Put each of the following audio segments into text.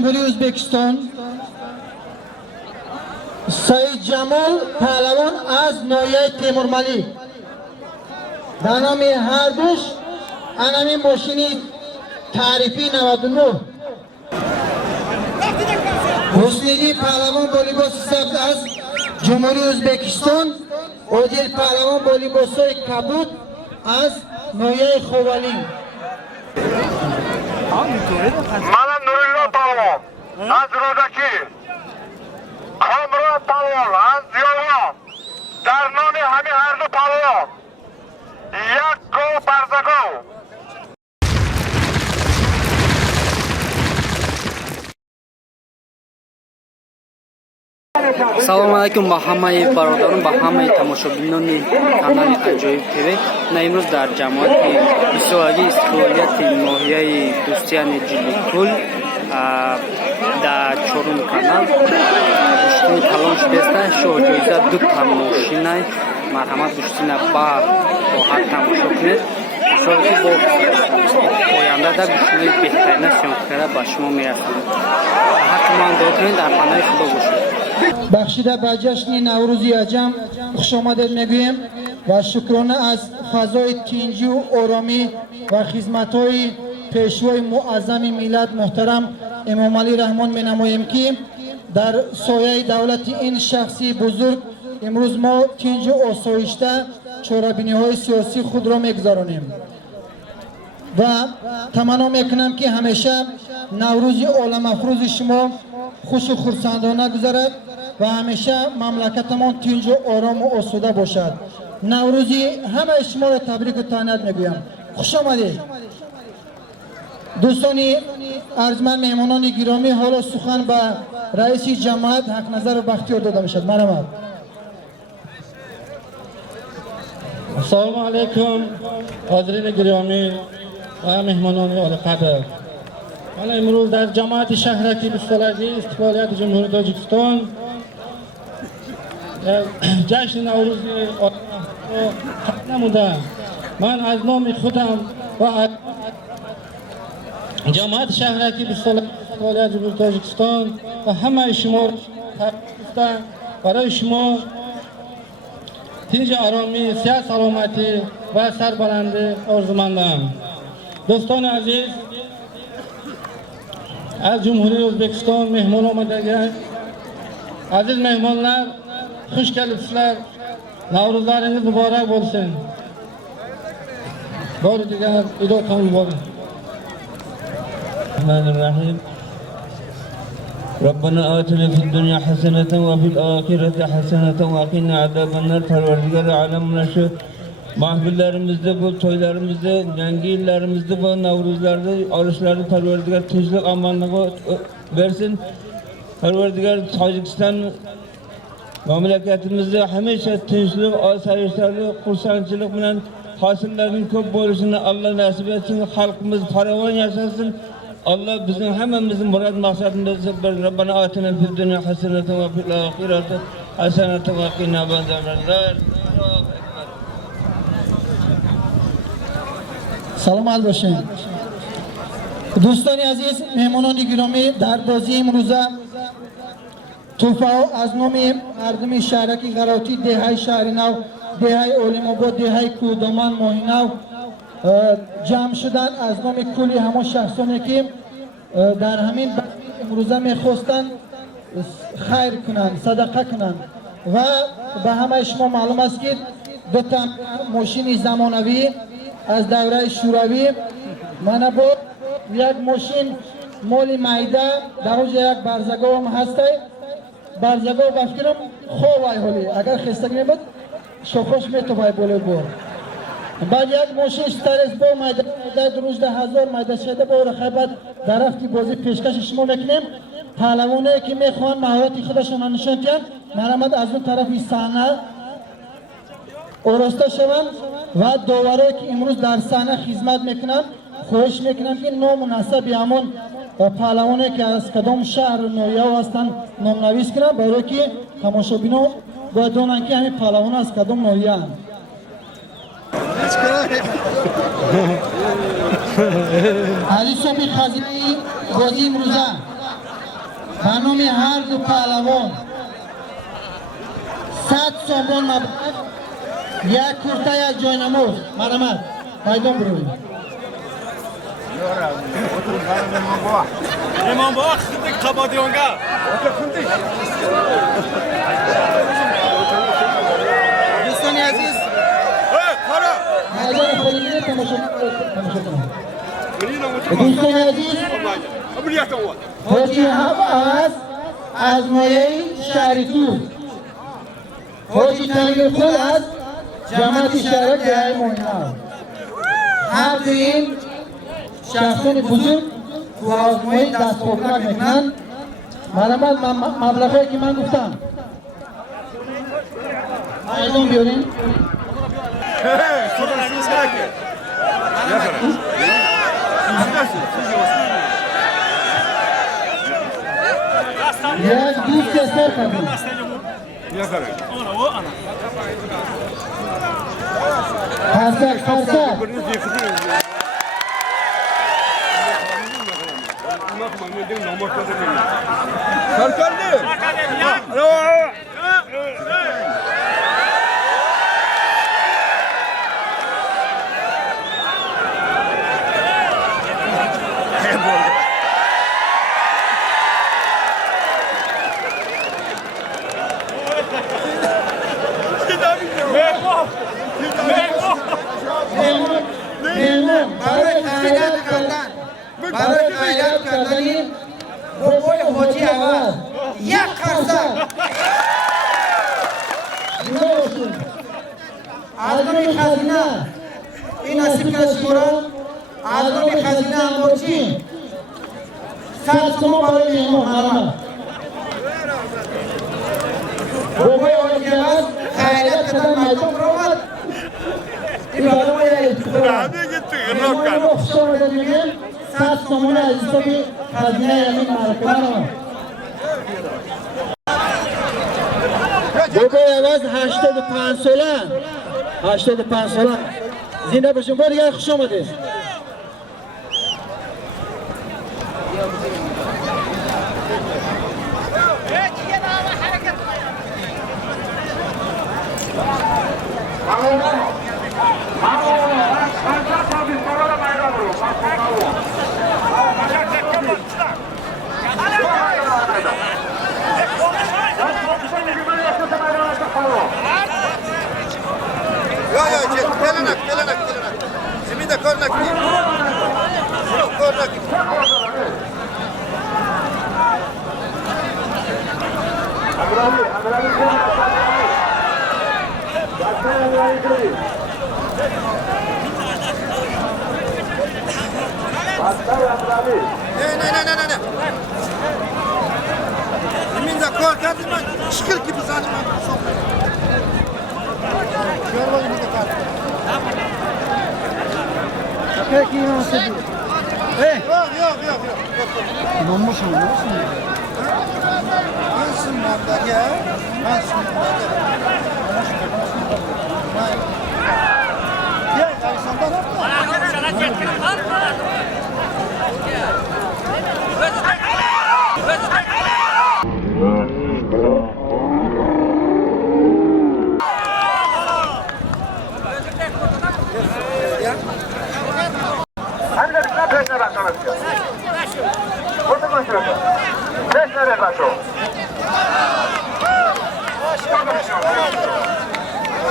جمهوری ازبکستان سید جمال پهلوان از ناحیه تیمورملی در نام هر دوش انمی ماشینی تعریفی 99 حسنیدی پهلوان با لباس سبز از جمهوری ازبکستان عادل پهلوان با لباسای کبود از ناحیه خووالی منم نوریلا پهلوان از رودکی کامران پهلوان از زیاوان در نام همین هر دو پهلوان یک گو برزگو салому алайкум ба ҳамаи бародарон ба ҳамаи тамошобинони канали аҷоиб тв на имрӯз дар ҷамоати бисёраги истиқлолияти ноҳияи дӯстияни ҷиликул дар чорум канал душтини калон шудеста шоҳҷоиза ду тамошинай марҳамат душтина ба роҳат тамошо кунед иншоалло бо ояндада гӯшои беҳтарина сёнкара ба шумо мерасонем ҳаққи ман дуо кунед дар панаҳи худо бошед بخشیده به جشن نوروزی عجم خوش آمدید میگوییم و شکرانه از فضای تینجی و آرامی و خدمت‌های پیشوای معظم ملت محترم امام علی رحمان می‌نماییم که در سایه دولت این شخصی بزرگ امروز ما تینج و آسایشته چاره‌بینی‌های سیاسی خود را می‌گذرانیم و تمنا میکنم که همیشه نوروز عالم افروز شما خوش و خرسندانه گذرد و همیشه مملکتمان تینج و آرام و آسوده باشد. نوروزی همه شما را تبریک و تهنیت میگویم. خوش آمدید. دوستانی ارجمند مهمانان گرامی، حالا سخن به رئیس جماعت حق نظر و بختیار داده میشد. مرحبا. السلام علیکم حاضرین گرامی و مهمانان عالی قدر. من امروز در جماعت شهرکی 22 استقلالیت جمهوری تاجیکستان جشن نوروز نموده. من از نام خودم و از جماعت شهرکی 22 استقلالیت جمهوری تاجیکستان و همه شما برای شما تینج آرامی، صحت سلامتی و سربلندی آرزومندم. دوستان عزیز، از جمهوری ازبکستان مهمان آمدگان aziz mehmonlar, xush kelibsizlar. Navruzlaringiz muborak bo'lsin. Bor degan idoqam bor. Bismillahirrahmanirrahim. Rabbana atina fid dunya hasanatan ve fil ahireti hasanatan ve qina azabannar. Parvardigar alemler şu mahfillerimizde, bu toylarımızda, yangi yillerimizde, bu Navruzlarda, oruçlarda Parvardigar tinchlik, amonlik versin. Parvardigar Tojikiston mamlakatimizda hamisha tinchlik, osoyishtalik, xursandchilik bilan hosillarning ko'p bo'lishini Alloh nasib etsin. Xalqimiz farovon yashasin. Allah bizim hemimizin murad maqsadimizni bersin. Rabbana atina fid dunya hasanatan ve fil ahireti hasanatan ve qina azabannar. سلامت باشین. دوستان عزیز، مهمانان گرامی، در بازی امروزه توفا از نام مردم شهرک قراتی دهه شهر نو، دهه علم آباد، دهه کودمان ماهینو جمع شدن از نام کلی همه شخصانی که در همین امروزه میخواستن خیر کنند، صدقه کنند و به همه شما معلوم است که دو تا ماشین زمانوی از دوره شوروی من با یک ماشین مال مایده در اونجا یک برزگاه هم هسته. برزگاه بفکرم خواه حالی اگر خستگی نبود شخص میتوای بوله بور. بعد یک ماشین استرس با مایده دروش 10,000 مایده شده با رقابت در افتی بازی پیشکش شما میکنیم. پهلوانه که میخوان مهارت خودشون نشون دهند مرحمت از اون طرف صحنه آراسته شوند و داوره که امروز در صحنه خدمت میکنند خواهش میکنم که نامناسب همون پهلوانه که از کدام شهر نویا هستند نامنویس کنند برای که تماشابینان بدانند که همین پهلوان از کدام نویا هستند. علی صاحب خزینه بازی امروزه به نام هر دو پهلوان 100 سوم مبلغ یک کرته یک جاینماز مرحمت میدان بروید امام با خودت قبادیونگا دوستان عزیز میدان خودی تماشا کنید دوستان عزیز حاجی عباس از مایه شهریتور حاجی تنگیر خود از جماعت شهر گرای موینا هر دو این شخصان بزرگ تو آزمایی دست خوردن میکنن مرحمت مبلغی که من گفتم ایدون بیارین یک دوست اثر کردیم فرسک برای خیرات کردن بابای حاجی عوض یک قرصه عظم خزینه این نصیب کردش مورا عظم خزینه امورچی 100 سوم برای مهمان مرحمت بابای حاجی عوض خیرات کردن میدان برآمد این برای اتفاق مهمان خوش آمدید میگیم 100 سوم از حساب خزینه یعنی مرکبان بابای عوض 85 ساله 85 ساله زنده باشون بار دیگر خوش آمدید Gelenek. Zeminde kornak değil. Kornak. Ne. Zeminde korkat mı? Şıkır gibi zaten. Peki nasıl? Yok. Mamuş mu? Nasıl manda ya? Nasıl manda? Gel, sen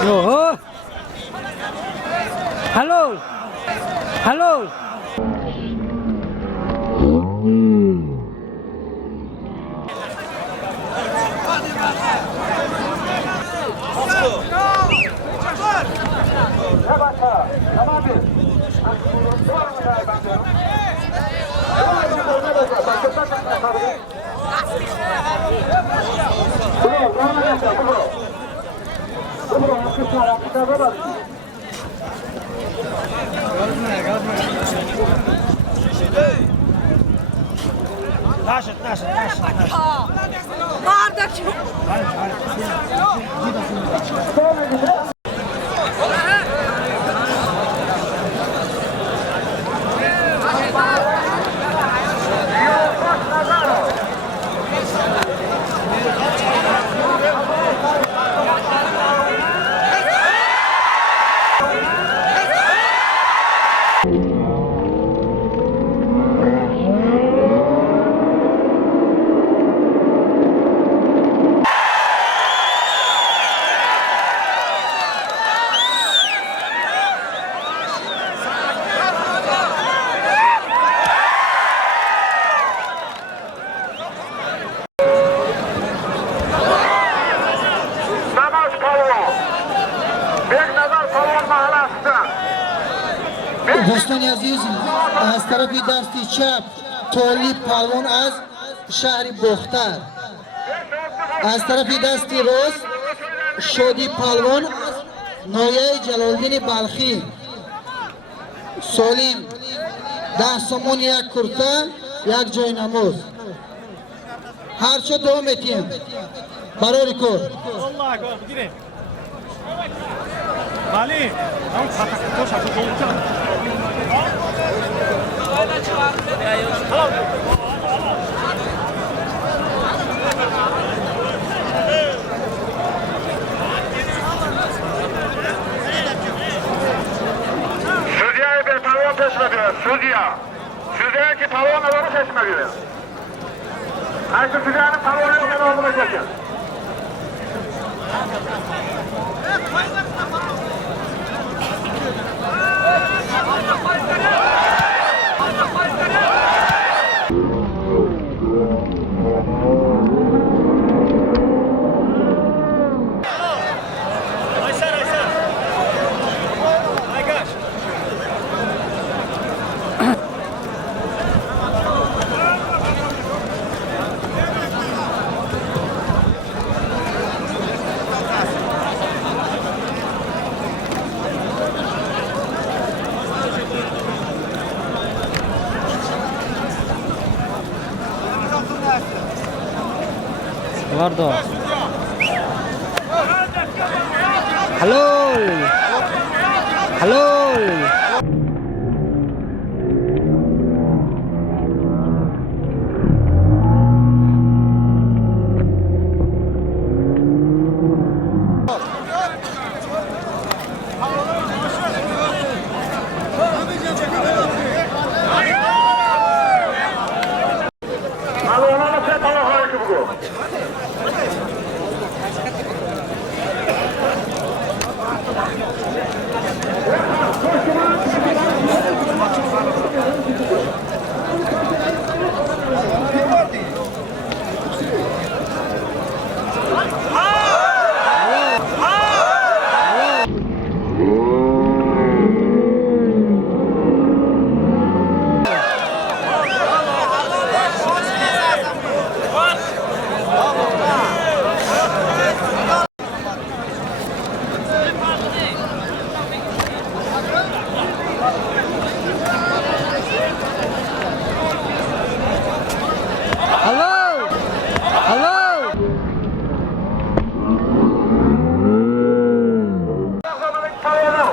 Yo. Hello. دوستان عزیز از طرف دست چپ تولی پالون از شهر بختر، از طرف دست راست شادی پالون از نایه جلالدین بلخی. سالیم 10 سومون یک کرتا یک جای نماز. هرچه دوم ettim برای رکورد. Allah akbar girin. Ali, tamam katak koş artık olacak. Südya'yı bir talon teslim ediyor. Südya. Südya'ya ki talon adamı teslim ediyor. Herkes Südya'nın talonu yok olduğunu çekin. Aysar. Aygaş. Var da. Hello. Hello. Talonuna da sen talon harika bu. Hello. Hello. Talonu.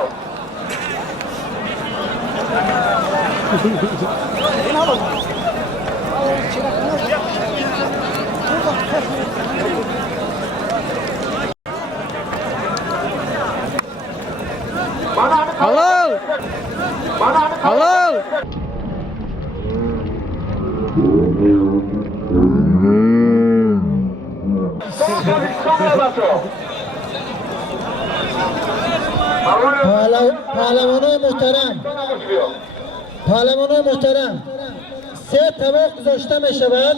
Hello. Hello. پهلوانای محترم، پهلوانای محترم، 3 طبق گذاشته می شود.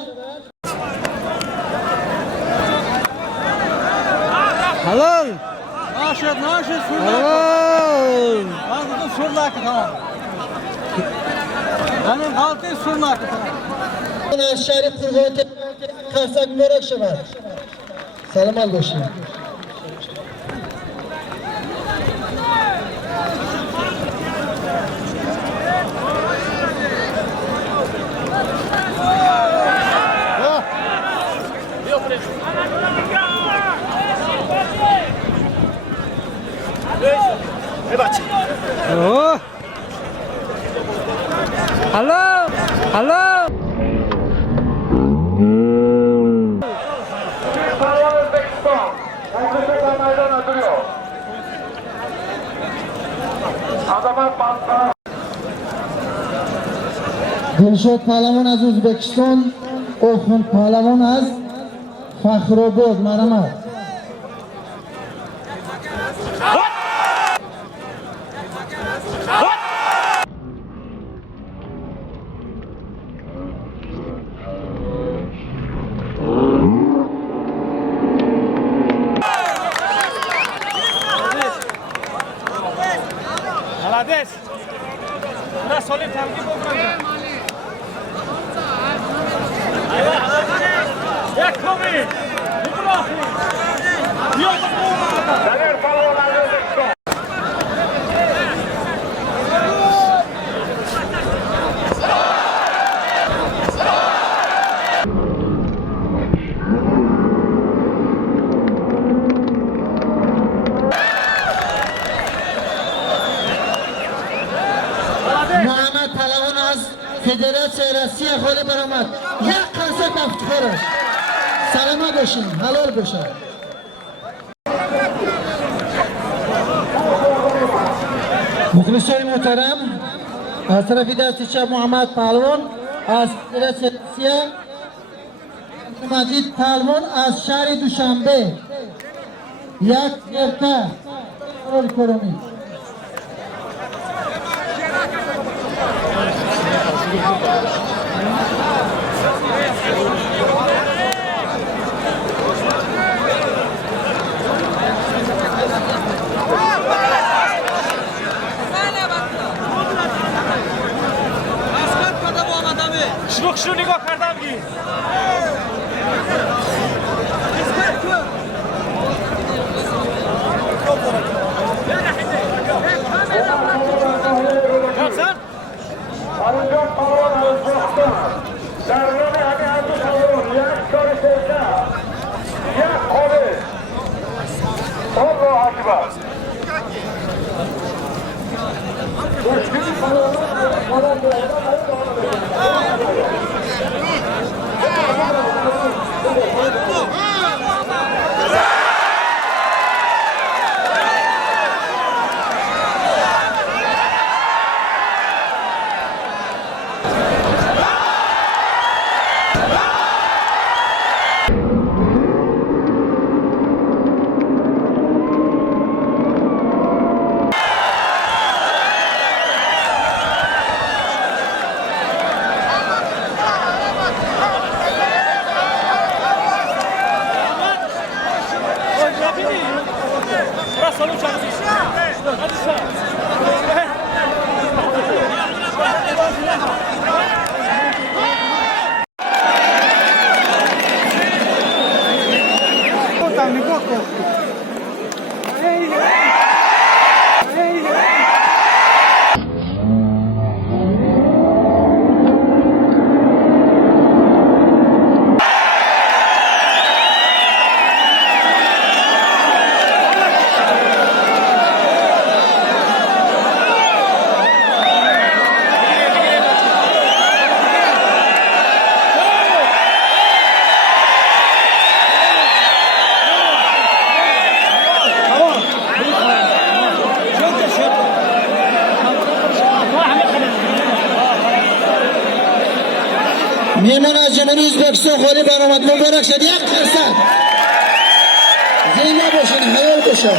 Hello. Naşet, şurada. Hello. Ağzını şurada tamam. Benim altı şurada tamam. از شهر قربات خرسک مبارک شود. سلامت باشید. Oh. Hello. Hello. Talon Özbekistan. Kongresi'den meydan duruyor. Azamat Bantlar. دلشاد پهلوان از ازبکستان، اوخون پهلوان از فخرآباد. مرحمت. Молодец. سال تمرین بکنم. یک کمی. Zaner palvonlar Özbekistan. محمد پهلوان از فدراسیون روسیه خالی برآمد. یک کنسرت افتخارش. سلامت باشین، حلال باشین. مخلصان محترم، از طرف دست چپ محمد پهلوان از فدراسیون روسیه، مجید پهلوان از شهر دوشنبه، یک گرفته قرار کرومی. شروع نگاه کردم گی. Arıcan palvon Özbekistan. Darvoni Hadi palvon. Yak Körüseyde. Yak Koli. Allahu Akbar. میهمان از جمهوری ازبکستان خالی برآمد. مبارک شد. یک درصد زنده باشین، حلال باشین.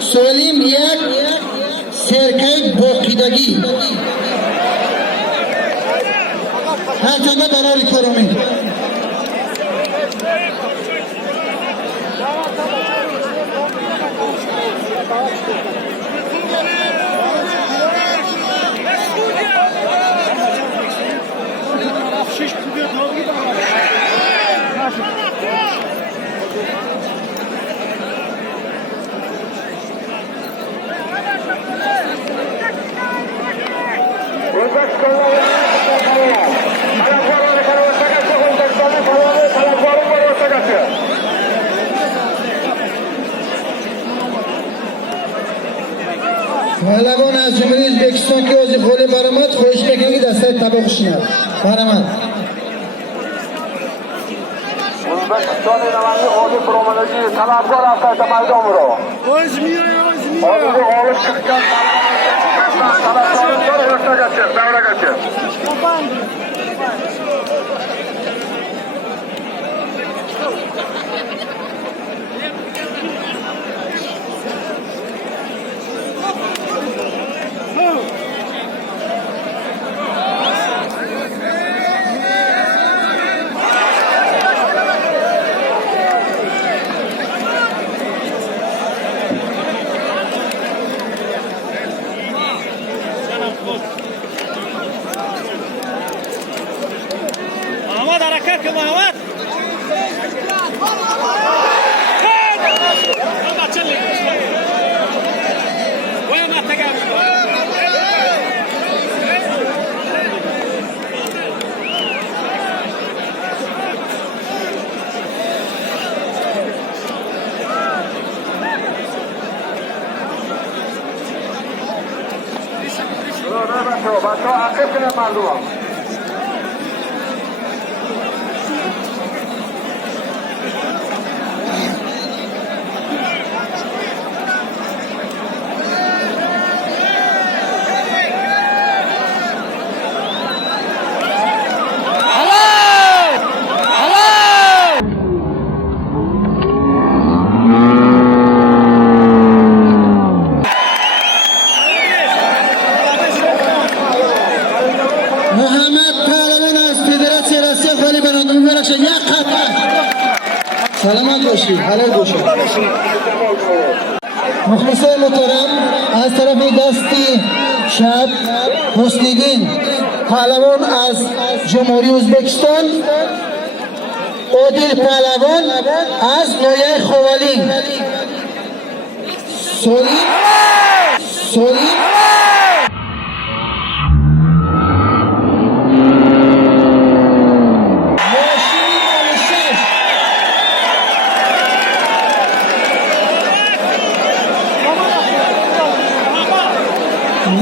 سولیم یک سرکه باقیدگی همه برای کرومی پهلوان از جمهوری ازبکستان که از خالی برآمد خواهش میکنم که دسته تبا بشینند. برآمد O'zbekiston Namangan Oliy Promonogi talabgor avtoyda maydon biro. Hozirgi g'olib chiqqan talabgorlar o'rtagacha, davragacha. Ahmet hareket kıl Ahmet. بچه ها عقب کنه مردم محمد پهلوان از فدراسیون روسیه خالی برنامه برکشد یک قطعه سلامت باشید حلال باشید مخلصان محترم از طرف دستی شب حسنیدین پهلوان از جمهوری ازبکستان عادل پهلوان از نویه خوالین سولین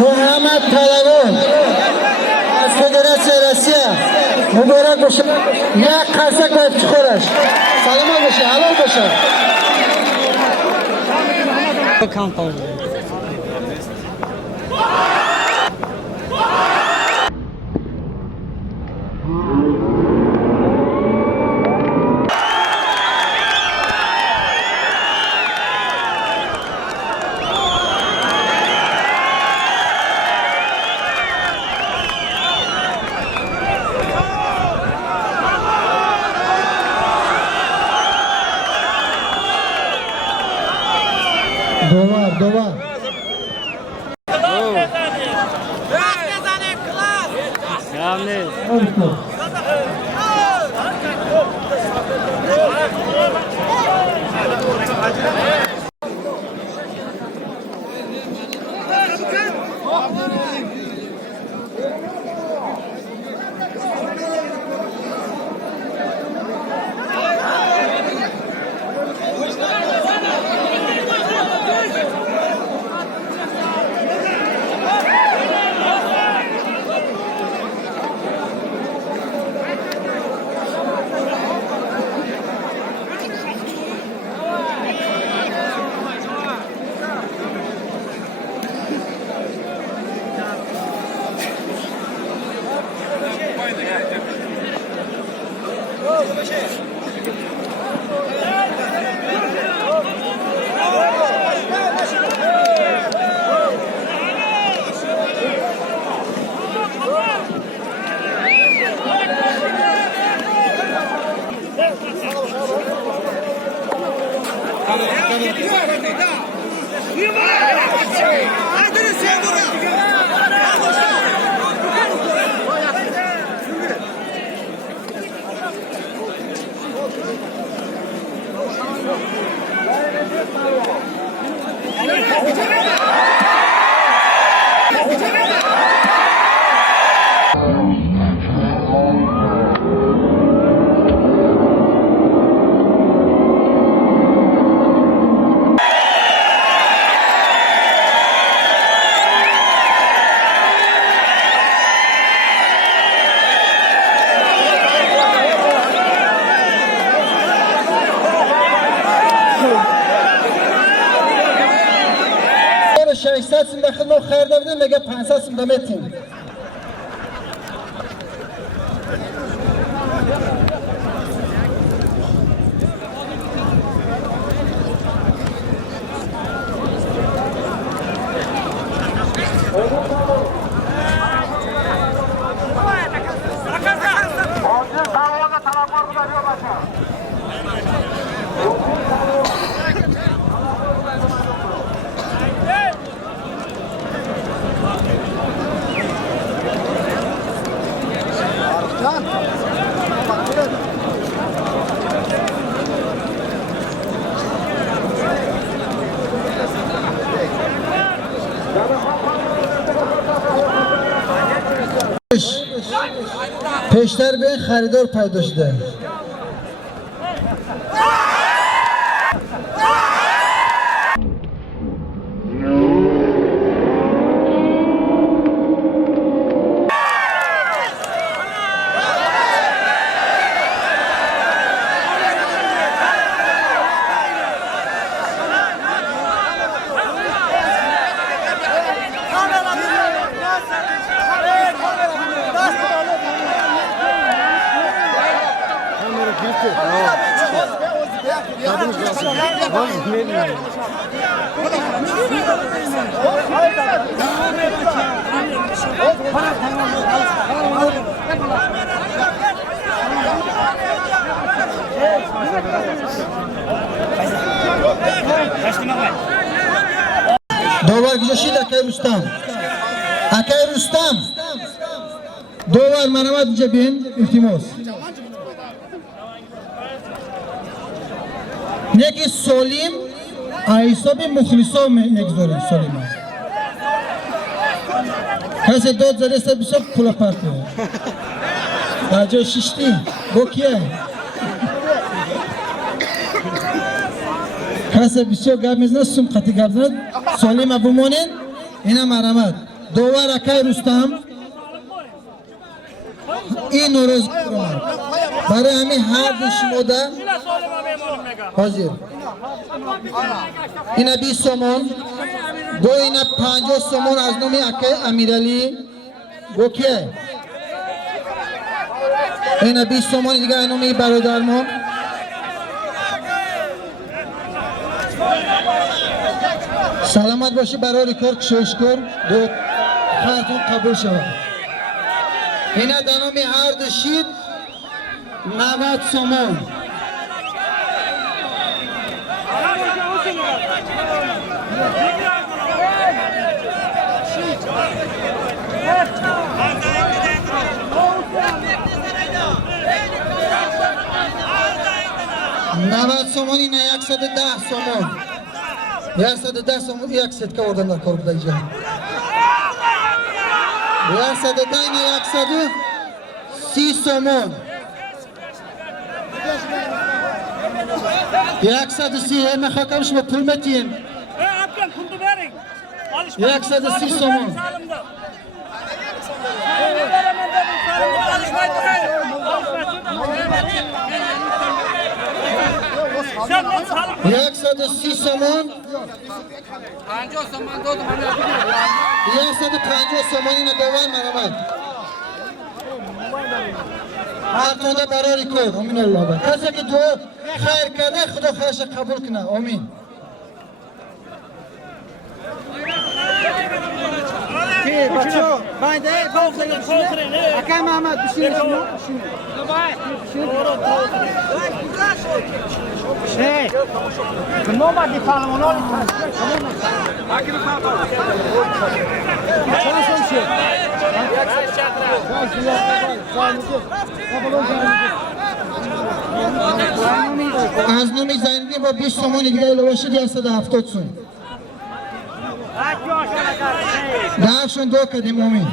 محمد پهلوان از فدراسیون روسیه مبارک باشه یک قرصک با افتخارش سلامت باشه حلال باشه دوبار 500 سیم به خدمت خرده بدیم میگه 500 سیم دمیتیم. پیشتر به خریدار پیدا شده. دوار گذاشید اکای رستم. اکای رستم دوار منامد اینجا بین التماس. نگی سالیم ایساب مخلصا نگذاری سالیم. کسی داد زده است بسیار پول پرته. راجع ششتی با کیه؟ کسی بسیار گرم میزنه سوم قطعی گرم زند سالیم بمانین اینا مرامد. دوار اکای رستم این نوروز برای همین هر دو شما ده حاضر. اینا 20 سومون دو اینا 50 سومون از نومی اکای امیرالی گو که اینا 20 سومون دیگه از نومی برادرمون سلامت باشی برای ریکورد کشش کن دو خرطون قبول شود. اینا دنامی هر دشید 90 سومون. نود سومون اینا 110 سومون. 110 سومون یک ست که آوردن در کار بوده اینجا. 110 اینا 130 سومون. 130 همه خاکم شما پول متین. 130 سومون. یک 130 سومون 50 سومون دو 150 سومون این دوان مرامد هر تونده برای ریکورد. امین الله با کسی که دو خیر کرده خدا خیرش قبول کنه. امین. بچه باید اکای محمد بشین نومدی پالمونالی از نومی زندگی با 20 سومون دیگه الوه شد 170 سوم. داشون دو کدیم امین.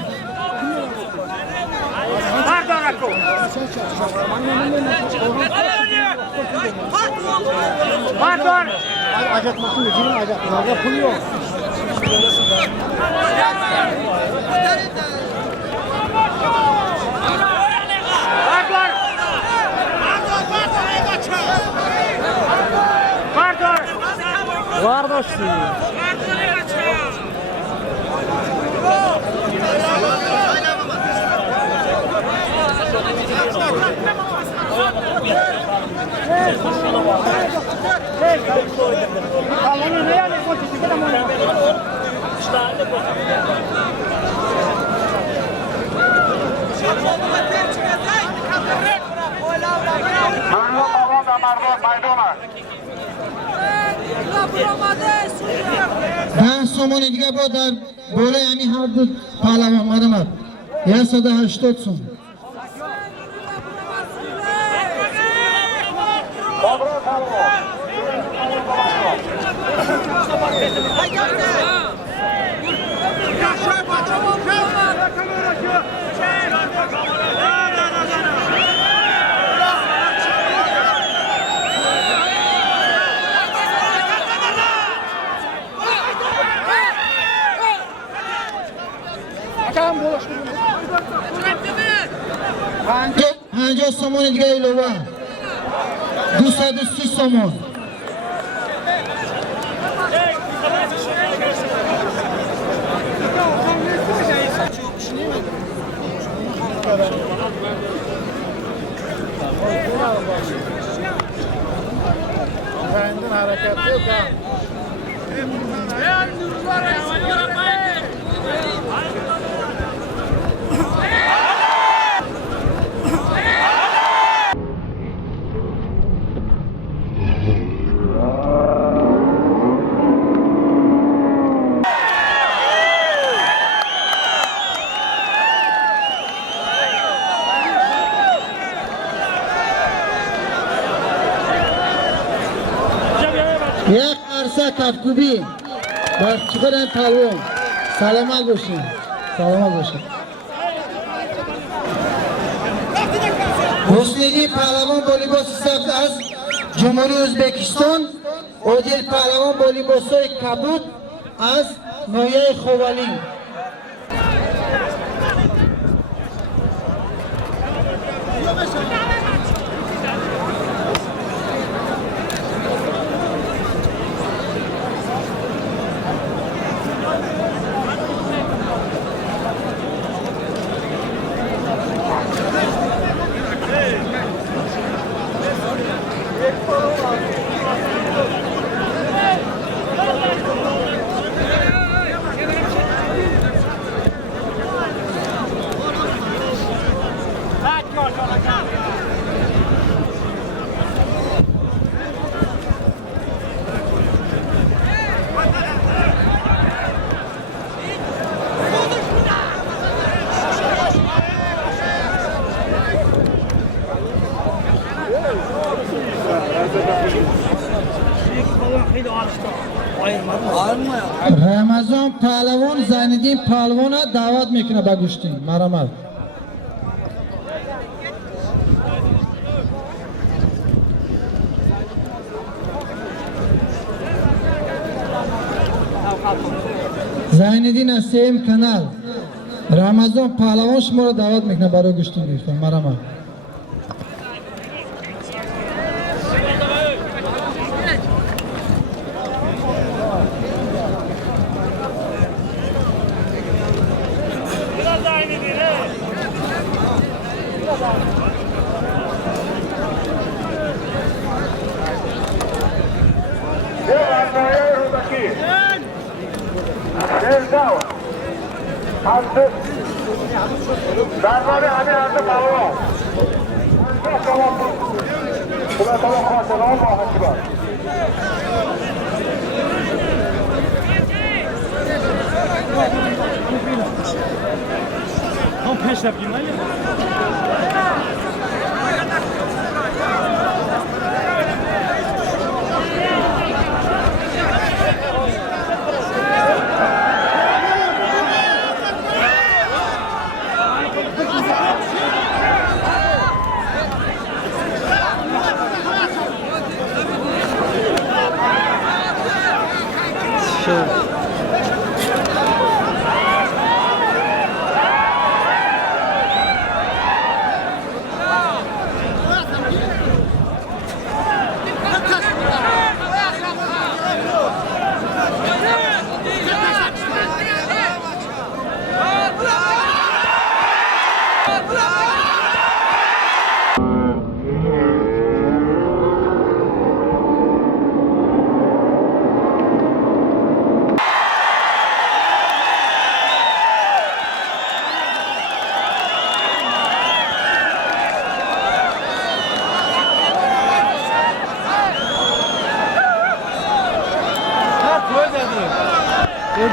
Mırlı balon damarda maydona. Ben somon دیگه با در بالای همین هر دو پهلوان مرمت 180 سوم. Dobro palvo. پنجاه سومون دیگه ایلوه 230 سومون. Kendin hareketli yok ha. یک عرصه کفکوبی چقدر پلوان سلامت باشین سلامت باشین. حسنی پهلوان با لباس سبز از جمهوری ازبکستان، عادل پهلوان با لباسای کبود از ناحیه خوالین. رمضان پهلوان زیندین پهلوان دعوت میکنه به گوشتین مرمت. زیندین از سیم کانال رمضان پهلوان شما رو دعوت میکنه برای گوشتین گرفتن مرمت. درباره همین عرض پلوان خدا تعالی خواستگان با حکیبان هم پیش رفتیم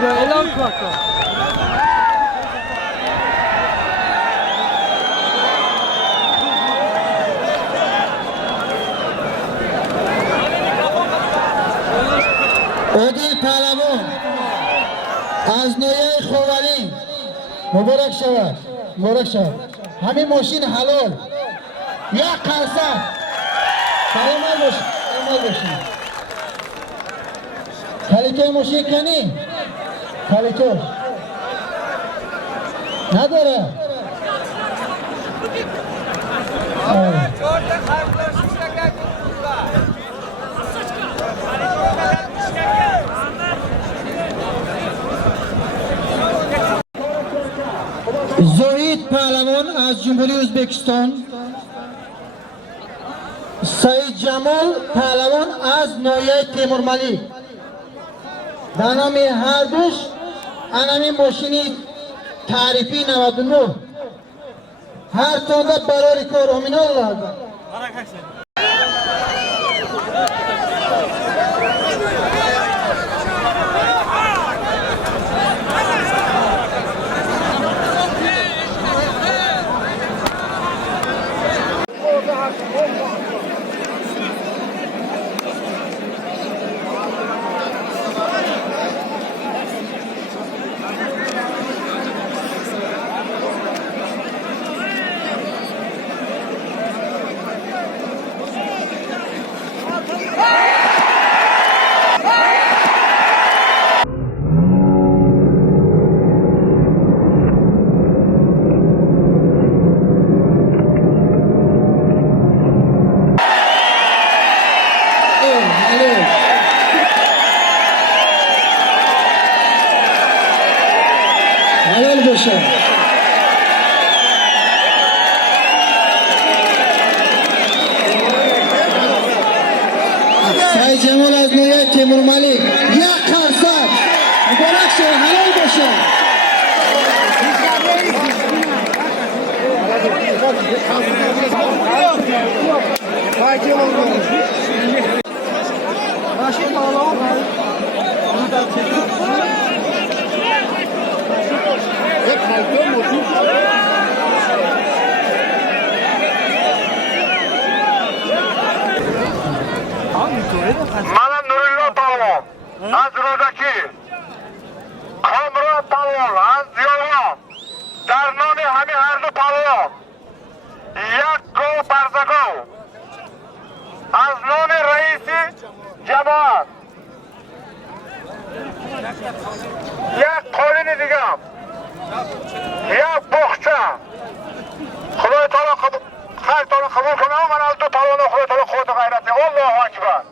اعلام کن. عادل پهلوان از نویه خوانی مبارک شود، مبارک شود. همین ماشین حلال یک قرصد سلامت باشید، سلامت باشید. کلیتای ماشین کنی؟ کلیتو نداره. زهید پهلوان از جمهوری ازبکستان، سعید جمال پهلوان از ناحیه تیمورملی. در نام هر دوش انمی ماشینی تعریفی 99 هر تانده برای کار امینا لازم. حلال باشه. سعید جمال از نویه تیمورملی یک قرصد مبارک شد، حلال باشه. Mana Nurullo Palvon az Rozaki, Kamron Palvon az Ziyoron, در نام همین هر دو پهلوان یک گو برزگو از نام رئیس جماعت یک قولین دیگه یک بخچه خدای تعالی خیر تعالی قبول کنه و من از دو پهلوان خدای تعالی خود غیرتی. الله اکبر.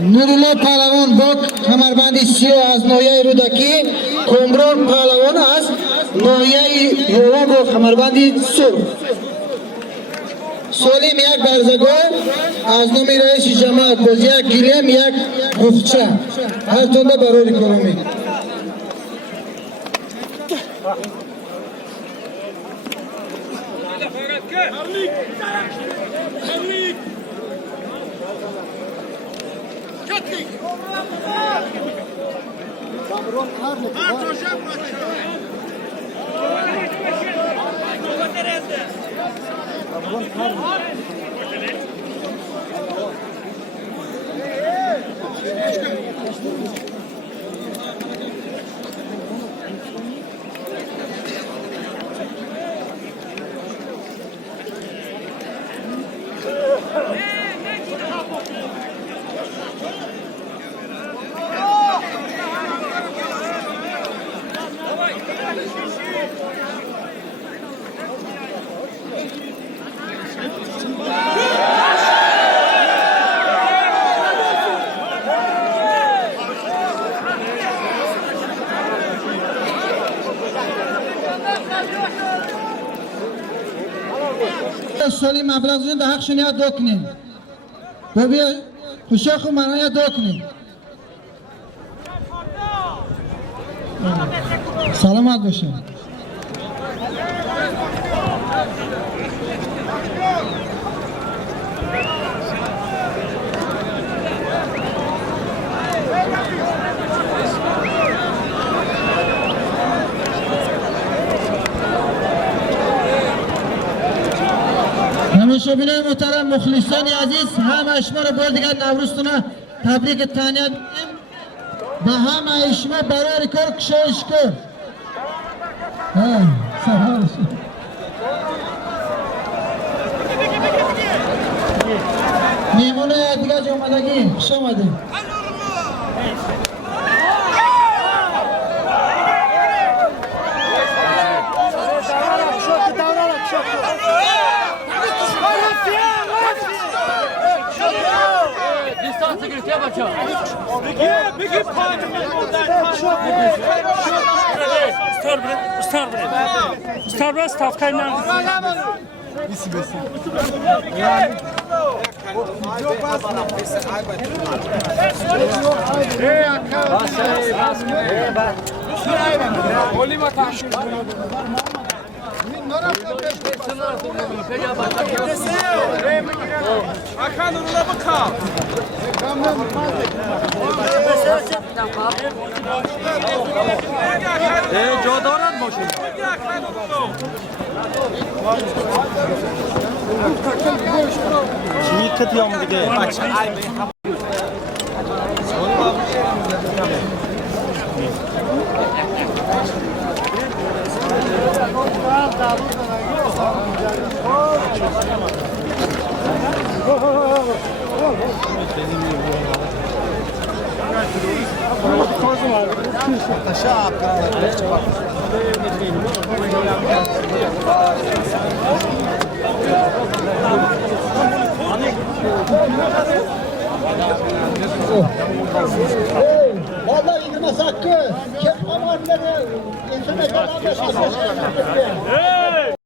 نورالله پهلوان با کمربند سیاه از ناحیه رودکی، کامران پهلوان از ناحیه یوان با کمربند سرخ. سالم یک برزگاه از نام رئیس جماعت باز یک گلیم یک گفچه هر تونده برای کلامی. سالی مبلغ جون ده حق شنیا دو کنیم ببین خوشا خو منای دو کنیم سلامت باشین شبینه محترم مخلصان عزیز همه شما رو بار دیگر نوروزتونه تبریک تهنیت به همه شما برای کار کشش کن سلام میمونه دیگه جا اومدگی خوش آمدیم بگی پاک استار برس تافکای نام جا دارد ماشین چی کتیام دیگه Vallahi 28 hakkı. Kim amanları insana kadar da